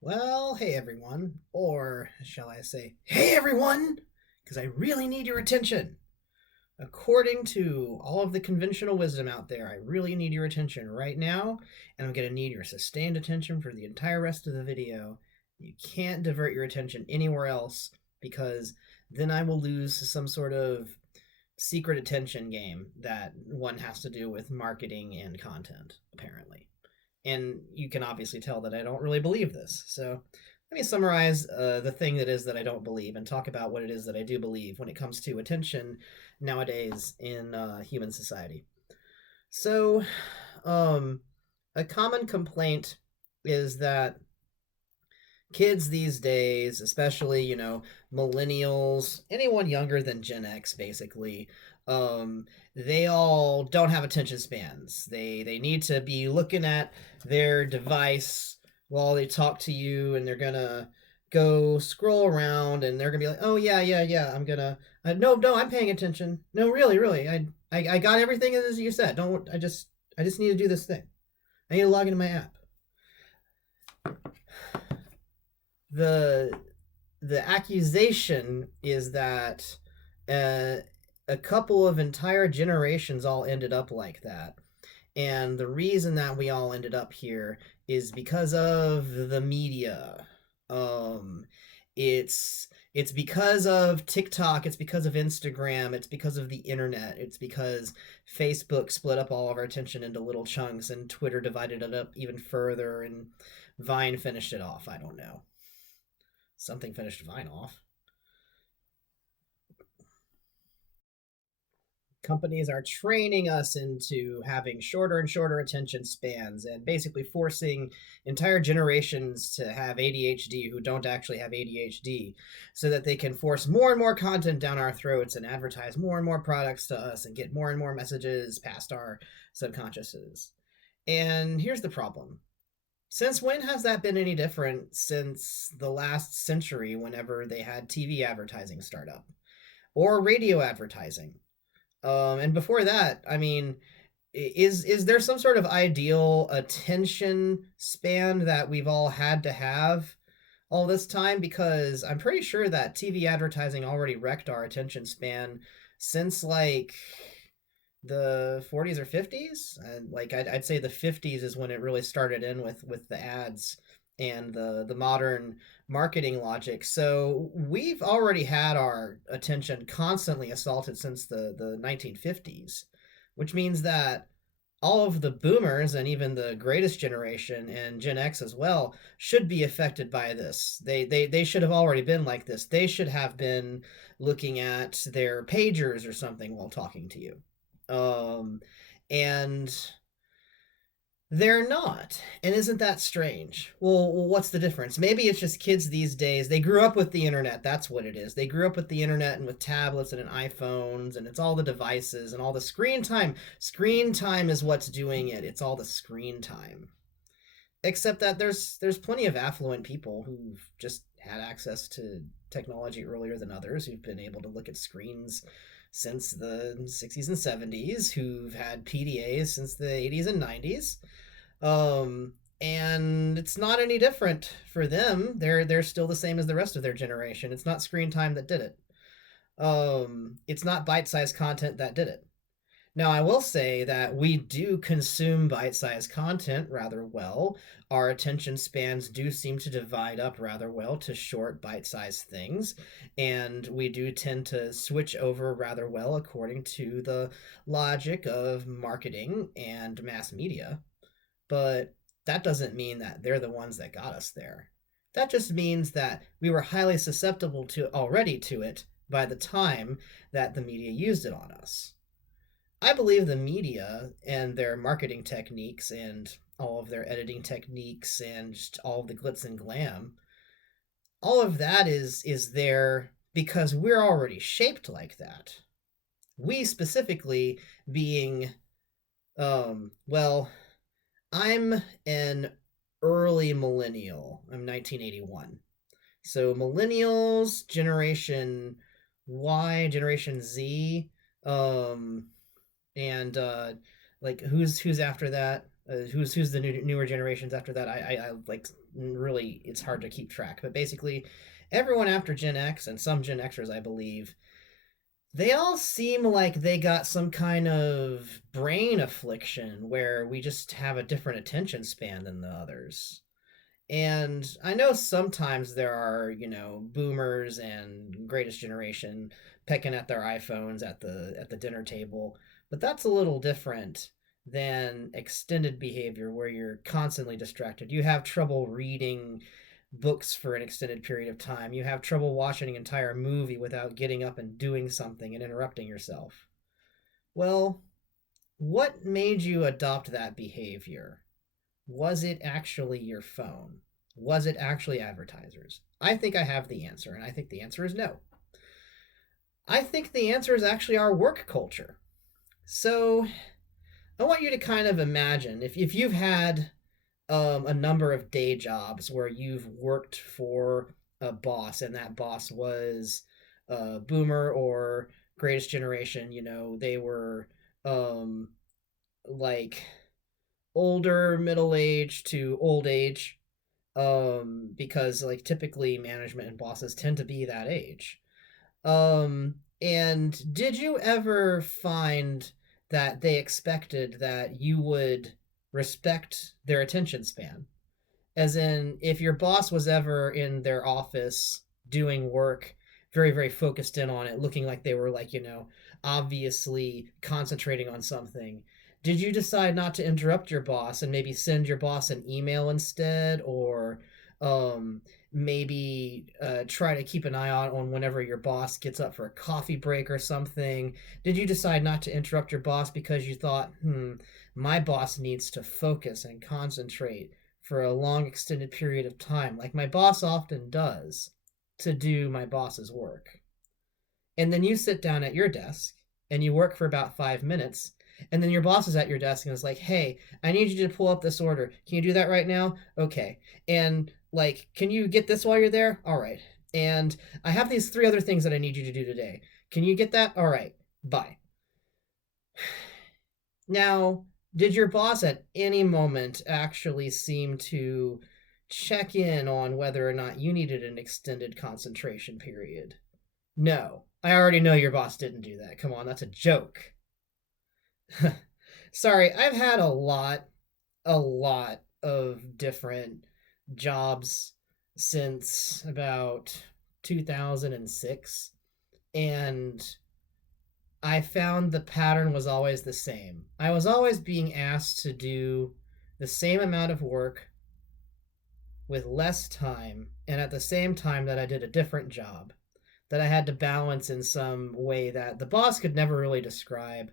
Well, hey everyone, or shall I say, hey everyone, because I really need your attention. According to all of the conventional wisdom out there, I really need your attention right now, and I'm going to need your sustained attention for the entire rest of the video. You can't divert your attention anywhere else because then I will lose some sort of secret attention game that one has to do with marketing and content, apparently. And you can obviously tell that I don't really believe this. So let me summarize the thing that is that I don't believe and talk about what it is that I do believe when it comes to attention nowadays in human society. So, um, a common complaint is that kids these days, especially, millennials, anyone younger than Gen X, basically, they all don't have attention spans. They need to be looking at their device while they talk to you, and they're gonna go scroll around, and they're gonna be like, "Oh yeah, yeah, yeah, I'm gonna." No, no, I'm paying attention. No, really, really, I got everything as you said. Don't I just need to do this thing. I need to log into my app. the the accusation is that uh, a couple of entire generations all ended up like that. And the reason that we all ended up here is because of the media. Um, it's because of TikTok, it's because of Instagram, it's because of the internet, it's because Facebook split up all of our attention into little chunks, and Twitter divided it up even further, and Vine finished it off. I don't know. Something finished Vine off. Companies are training us into having shorter and shorter attention spans and basically forcing entire generations to have ADHD who don't actually have ADHD so that they can force more and more content down our throats and advertise more and more products to us and get more and more messages past our subconsciouses. And here's the problem. Since when has that been any different since the last century whenever they had TV advertising start up or radio advertising? And before that, I mean, is there some sort of ideal attention span that we've all had to have all this time? Because I'm pretty sure that TV advertising already wrecked our attention span since like the 40s or 50s. And like I'd say the 50s is when it really started in with the ads and the modern marketing logic. So we've already had our attention constantly assaulted since the 1950s, which means that all of the boomers and even the greatest generation and Gen X as well should be affected by this. They should have already been like this. They should have been looking at their pagers or something while talking to you. Um, and they're not. And isn't that strange? Well, what's the difference? Maybe it's just kids these days. They grew up with the internet. That's what it is. They grew up with the internet and with tablets and iPhones, and it's all the devices and all the screen time. Screen time is what's doing it. It's all the screen time. Except that there's plenty of affluent people who've just had access to technology earlier than others, who've been able to look at screens since the 60s and 70s, who've had PDAs since the 80s and 90s. And it's not any different for them. They're still the same as the rest of their generation. It's not screen time that did it. It's not bite-sized content that did it. Now, I will say that we do consume bite sized content rather well. Our attention spans do seem to divide up rather well to short, bite sized things. And we do tend to switch over rather well according to the logic of marketing and mass media. But that doesn't mean that they're the ones that got us there. That just means that we were highly susceptible to already to it by the time that the media used it on us. I believe the media and their marketing techniques and all of their editing techniques and just all of the glitz and glam, all of that is there because we're already shaped like that. We specifically being well, I'm an early millennial. I'm 1981. So millennials, generation Y, generation Z, um and like who's after that? Who's the newer generations after that? I like really it's hard to keep track. But basically, everyone after Gen X and some Gen Xers, I believe, they all seem like they got some kind of brain affliction where we just have a different attention span than the others. And I know sometimes there are, boomers and greatest generation pecking at their iPhones at the dinner table, but that's a little different than extended behavior where you're constantly distracted. You have trouble reading books for an extended period of time. You have trouble watching an entire movie without getting up and doing something and interrupting yourself. Well, what made you adopt that behavior? Was it actually your phone? Was it actually advertisers? I think I have the answer, and I think the answer is no. I think the answer is actually our work culture. So I want you to kind of imagine if you've had a number of day jobs where you've worked for a boss, and that boss was a boomer or greatest generation, they were um, like older, middle age to old age, because like typically management and bosses tend to be that age. And did you ever find that they expected that you would respect their attention span? As in, if your boss was ever in their office doing work, very, very focused in on it, looking like they were like, obviously concentrating on something, did you decide not to interrupt your boss and maybe send your boss an email instead? Or um, maybe try to keep an eye on whenever your boss gets up for a coffee break or something? Did you decide not to interrupt your boss because you thought, my boss needs to focus and concentrate for a long extended period of time, like my boss often does, to do my boss's work? And then you sit down at your desk and you work for about 5 minutes, and then your boss is at your desk and is like, hey, I need you to pull up this order. Can you do that right now? Okay. And like, can you get this while you're there? All right. And I have these three other things that I need you to do today. Can you get that? All right. Bye. Now, did your boss at any moment actually seem to check in on whether or not you needed an extended concentration period? No. I already know your boss didn't do that. Come on, that's a joke. Sorry, I've had a lot of different jobs since about 2006, and I found the pattern was always the same. I was always being asked to do the same amount of work with less time, and at the same time that I did a different job that I had to balance in some way that the boss could never really describe.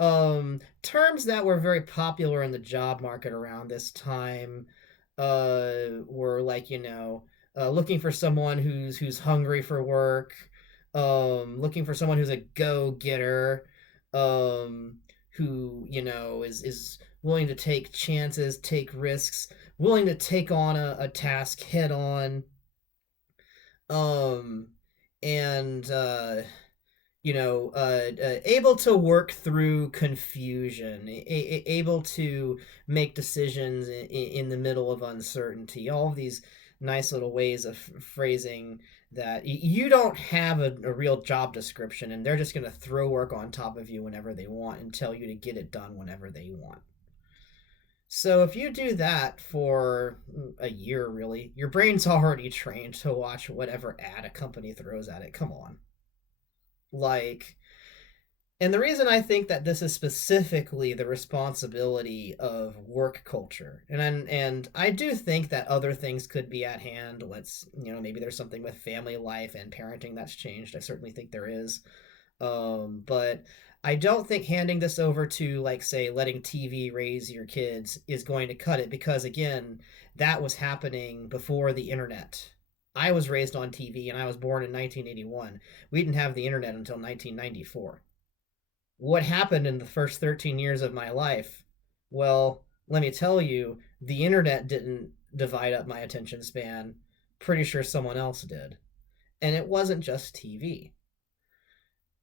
Terms that were very popular in the job market around this time were like, looking for someone who's hungry for work, looking for someone who's a go-getter, who, is willing to take chances, take risks, willing to take on a task head on, um, and able to work through confusion, able to make decisions in the middle of uncertainty. All of these nice little ways of phrasing that you don't have a real job description, and they're just going to throw work on top of you whenever they want and tell you to get it done whenever they want. So if you do that for a year, really, your brain's already trained to watch whatever ad a company throws at it. Come on. Like, and the reason I think that this is specifically the responsibility of work culture, and I do think that other things could be at hand. Let's, maybe there's something with family life and parenting that's changed. I certainly think there is. But I don't think handing this over to, like, say, letting TV raise your kids is going to cut it, because again, that was happening before the internet. I was raised on TV and I was born in 1981. We didn't have the internet until 1994. What happened in the first 13 years of my life? Well, let me tell you, the internet didn't divide up my attention span. Pretty sure someone else did. And it wasn't just TV.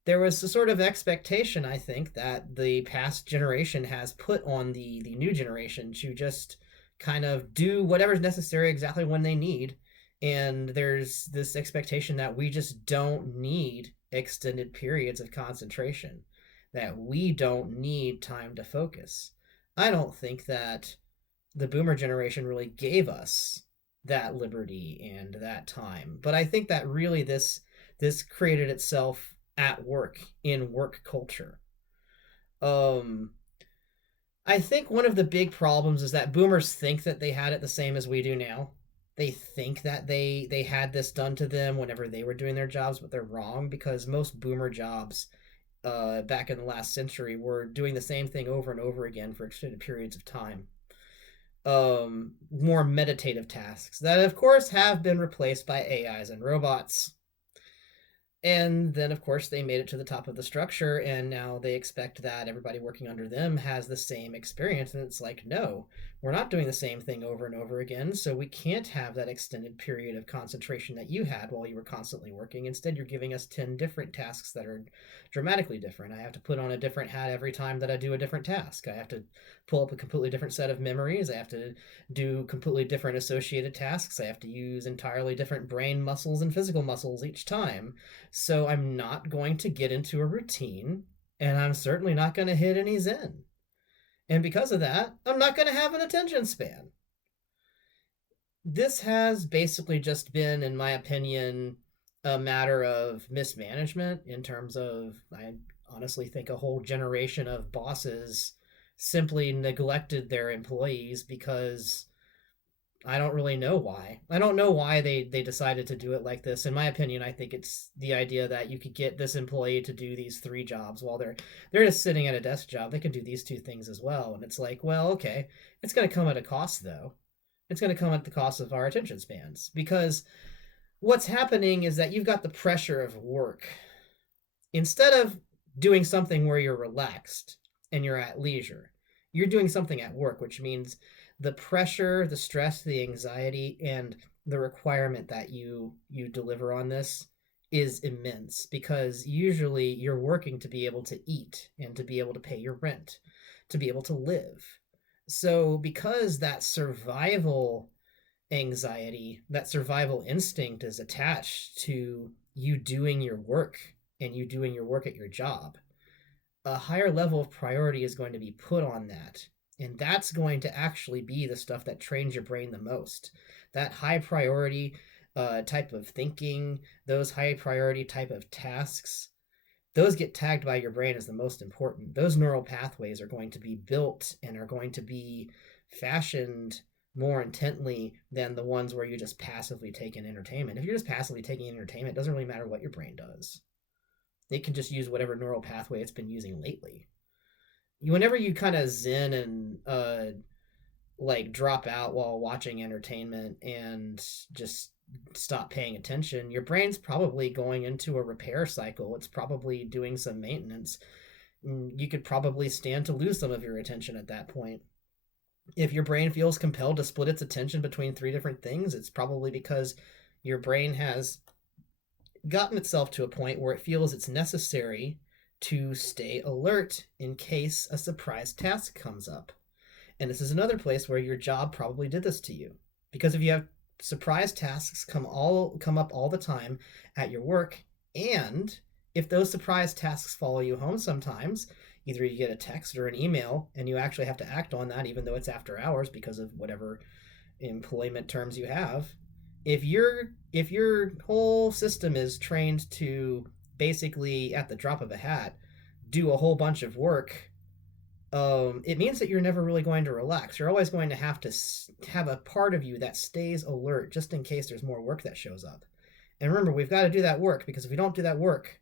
there was a sort of expectation, I think, that the past generation has put on the new generation to just kind of do whatever's necessary exactly when they need. And there's this expectation that we just don't need extended periods of concentration, that we don't need time to focus. I don't think that the boomer generation really gave us that liberty and that time. But I think that really this created itself at work in work culture. Um I think one of the big problems is that boomers think that they had it the same as we do now. They think that they had this done to them whenever they were doing their jobs, but they're wrong because most boomer jobs back in the last century were doing the same thing over and over again for extended periods of time. More meditative tasks that, of course, have been replaced by AIs and robots. And then, of course, they made it to the top of the structure, and now they expect that everybody working under them has the same experience. And it's like, no, we're not doing the same thing over and over again. So we can't have that extended period of concentration that you had while you were constantly working. Instead, you're giving us 10 different tasks that are dramatically different. I have to put on a different hat every time that I do a different task. I have to pull up a completely different set of memories. I have to do completely different associated tasks. I have to use entirely different brain muscles and physical muscles each time. So I'm not going to get into a routine, and I'm certainly not going to hit any zen. And because of that, I'm not going to have an attention span. This has basically just been, in my opinion, a matter of mismanagement in terms of, I honestly think a whole generation of bosses simply neglected their employees because I don't really know why. I don't know why they decided to do it like this. In my opinion, I think it's the idea that you could get this employee to do these three jobs while they're just sitting at a desk job. They can do these two things as well. And it's like, well, okay, it's going to come at a cost though. It's going to come at the cost of our attention spans because what's happening is that you've got the pressure of work. Instead of doing something where you're relaxed and you're at leisure, you're doing something at work, which means the pressure, the stress, the anxiety, and the requirement that you deliver on this is immense because usually you're working to be able to eat and to be able to pay your rent, to be able to live. So because that survival anxiety, that survival instinct is attached to you doing your work and you doing your work at your job, a higher level of priority is going to be put on that. And that's going to actually be the stuff that trains your brain the most. That high priority type of thinking, those high priority type of tasks, those get tagged by your brain as the most important. Those neural pathways are going to be built and are going to be fashioned more intently than the ones where you just passively take in entertainment. If you're just passively taking in entertainment, it doesn't really matter what your brain does. It can just use whatever neural pathway it's been using lately. Whenever you kind of zen and like drop out while watching entertainment and just stop paying attention, your brain's probably going into a repair cycle. It's probably doing some maintenance. You could probably stand to lose some of your attention at that point. If your brain feels compelled to split its attention between three different things, it's probably because your brain has gotten itself to a point where it feels it's necessary to stay alert in case a surprise task comes up. And this is another place where your job probably did this to you. Because if you have surprise tasks come up all the time at your work, and if those surprise tasks follow you home sometimes, either you get a text or an email and you actually have to act on that even though it's after hours because of whatever employment terms you have. If your whole system is trained to basically at the drop of a hat do a whole bunch of work, it means that you're never really going to relax. You're always going to have a part of you that stays alert just in case there's more work that shows up. And remember, we've got to do that work because if we don't do that work,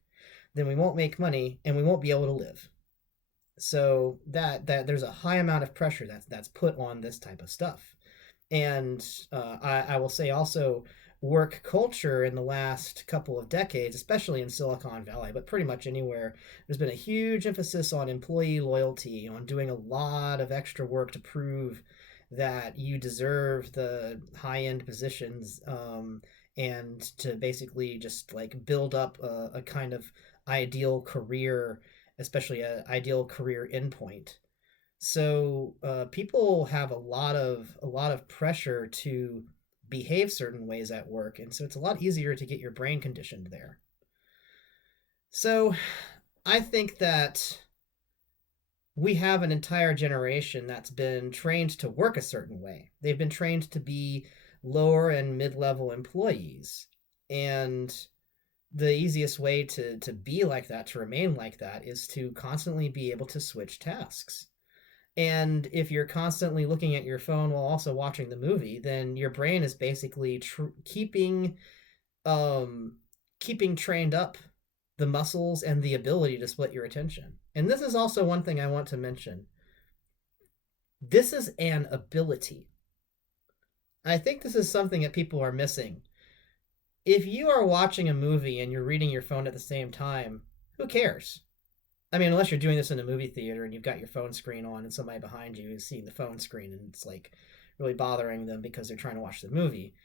then we won't make money and we won't be able to live. So that there's a high amount of pressure that's put on this type of stuff. And I will say also, work culture in the last couple of decades, especially in Silicon Valley, but pretty much anywhere, there's been a huge emphasis on employee loyalty, on doing a lot of extra work to prove that you deserve the high end positions, and to basically just like build up a kind of ideal career, especially an ideal career endpoint. So people have a lot of pressure to behave certain ways at work, and so it's a lot easier to get your brain conditioned there. So I think that we have an entire generation that's been trained to work a certain way. They've been trained to be lower and mid-level employees. And the easiest way to be like that, to remain like that, is to constantly be able to switch tasks. And if you're constantly looking at your phone while also watching the movie, then your brain is basically um, keeping trained up the muscles and the ability to split your attention. And this is also one thing I want to mention. This is an ability. I think this is something that people are missing. If you are watching a movie and you're reading your phone at the same time, who cares? I mean, unless you're doing this in a movie theater and you've got your phone screen on and somebody behind you is seeing the phone screen and it's like really bothering them because they're trying to watch the movie.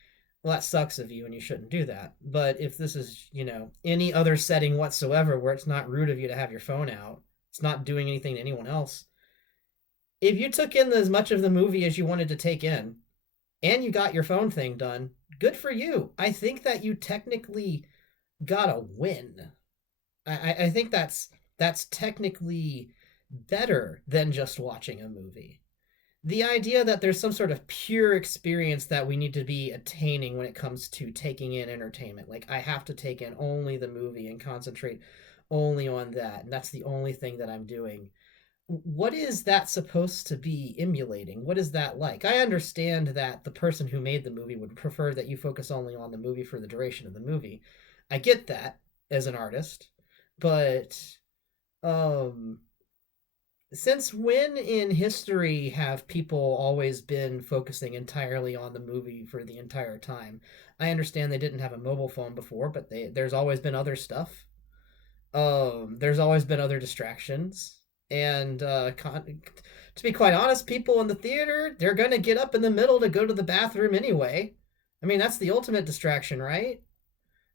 Well, that sucks of you and you shouldn't do that. But if this is, any other setting whatsoever where it's not rude of you to have your phone out, it's not doing anything to anyone else. If you took in as much of the movie as you wanted to take in and you got your phone thing done, good for you. I think that you technically got a win. I think that's technically better than just watching a movie. The idea that there's some sort of pure experience that we need to be attaining when it comes to taking in entertainment. Like, I have to take in only the movie and concentrate only on that, and that's the only thing that I'm doing. What is that supposed to be emulating? What is that like? I understand that the person who made the movie would prefer that you focus only on the movie for the duration of the movie. I get that as an artist, but um since when in history have people always been focusing entirely on the movie for the entire time? I understand they didn't have a mobile phone before, but there's always been other stuff. There's always been other distractions, and to be quite honest, people in the theater, they're gonna get up in the middle to go to the bathroom anyway. I mean, that's the ultimate distraction, right?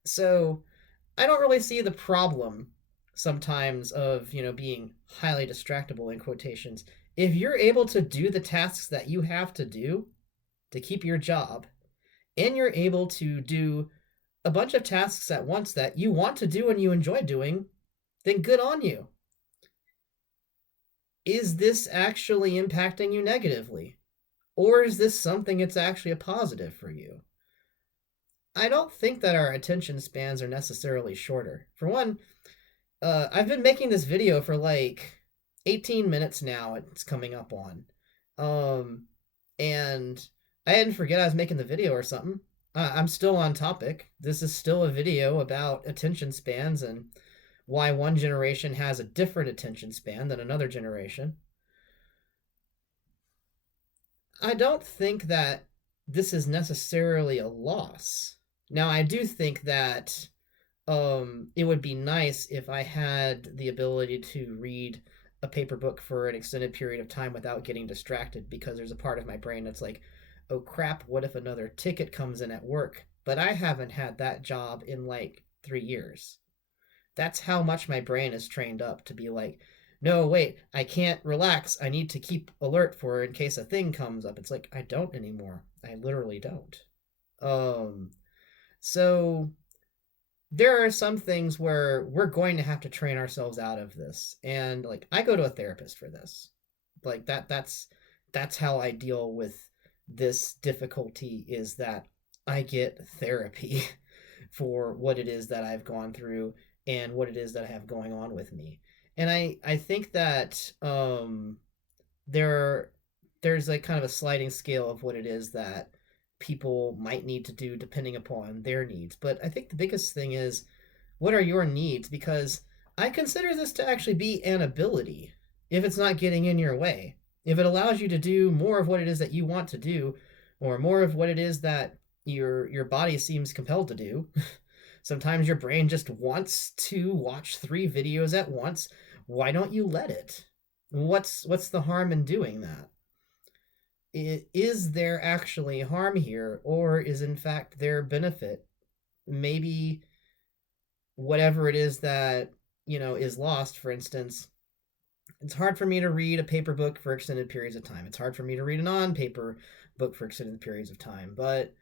So I don't really see the problem sometimes of, being highly distractible in quotations. If you're able to do the tasks that you have to do to keep your job, and you're able to do a bunch of tasks at once that you want to do and you enjoy doing, then good on you. Is this actually impacting you negatively? Or is this something that's actually a positive for you? I don't think that our attention spans are necessarily shorter. For one, I've been making this video for like 18 minutes now. It's coming up on, um, and I didn't forget I was making the video or something. I'm still on topic. This is still a video about attention spans and why one generation has a different attention span than another generation. I don't think that this is necessarily a loss. Now, I do think that it would be nice if I had the ability to read a paper book for an extended period of time without getting distracted, because there's a part of my brain that's like, oh crap, what if another ticket comes in at work? But I haven't had that job in like 3 years. That's how much my brain is trained up to be like, no, wait, I can't relax. I need to keep alert for in case a thing comes up. It's like, I don't anymore. I literally don't. Um, so there are some things where we're going to have to train ourselves out of this. And like, I go to a therapist for this. Like that's how I deal with this difficulty, is that I get therapy for what it is that I've gone through and what it is that I have going on with me. And I think that there there's like kind of a sliding scale of what it is that people might need to do depending upon their needs. But I think the biggest thing is, what are your needs? Because I consider this to actually be an ability if it's not getting in your way. If it allows you to do more of what it is that you want to do, or more of what it is that your body seems compelled to do. Sometimes your brain just wants to watch 3 videos at once. Why don't you let it? What's the harm in doing that? Is there actually harm here, or is in fact there benefit? Maybe whatever it is that is lost. For instance, it's hard for me to read a paper book for extended periods of time. It's hard for me to read a non-paper book for extended periods of time. But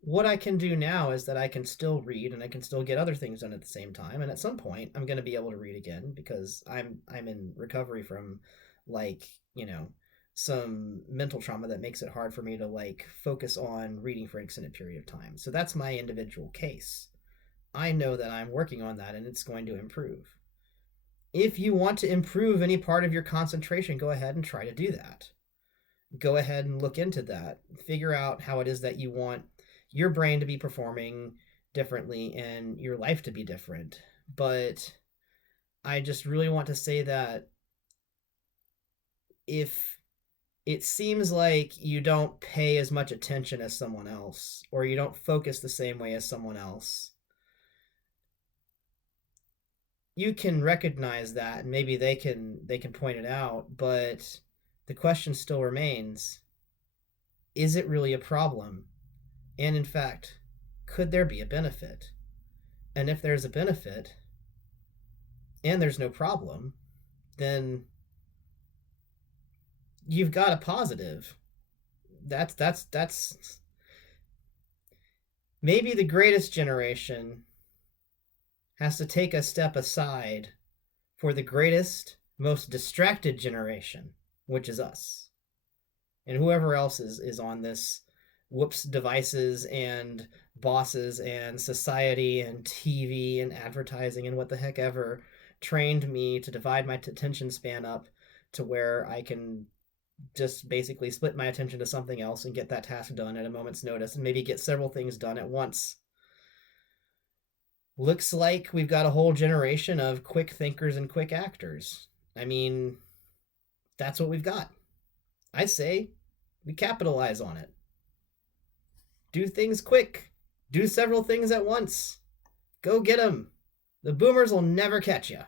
what I can do now is that I can still read and I can still get other things done at the same time. And at some point, I'm going to be able to read again because I'm in recovery from like some mental trauma that makes it hard for me to like focus on reading for an extended period of time. So that's my individual case. I know that I'm working on that and it's going to improve. If you want to improve any part of your concentration, go ahead and try to do that. Go ahead and look into that. Figure out how it is that you want your brain to be performing differently and your life to be different. But I just really want to say that if it seems like you don't pay as much attention as someone else, or you don't focus the same way as someone else, you can recognize that and maybe they can point it out, but the question still remains, is it really a problem? And in fact, could there be a benefit? And if there's a benefit and there's no problem, then you've got a positive. That's maybe the greatest generation has to take a step aside for the greatest, most distracted generation, which is us. And whoever else is on this whoops devices and bosses and society and TV and advertising and what the heck ever trained me to divide my attention span up to where I can just basically split my attention to something else and get that task done at a moment's notice and maybe get several things done at once. Looks like we've got a whole generation of quick thinkers and quick actors. I mean, that's what we've got. I say we capitalize on it. Do things quick. Do several things at once. Go get them. The boomers will never catch you.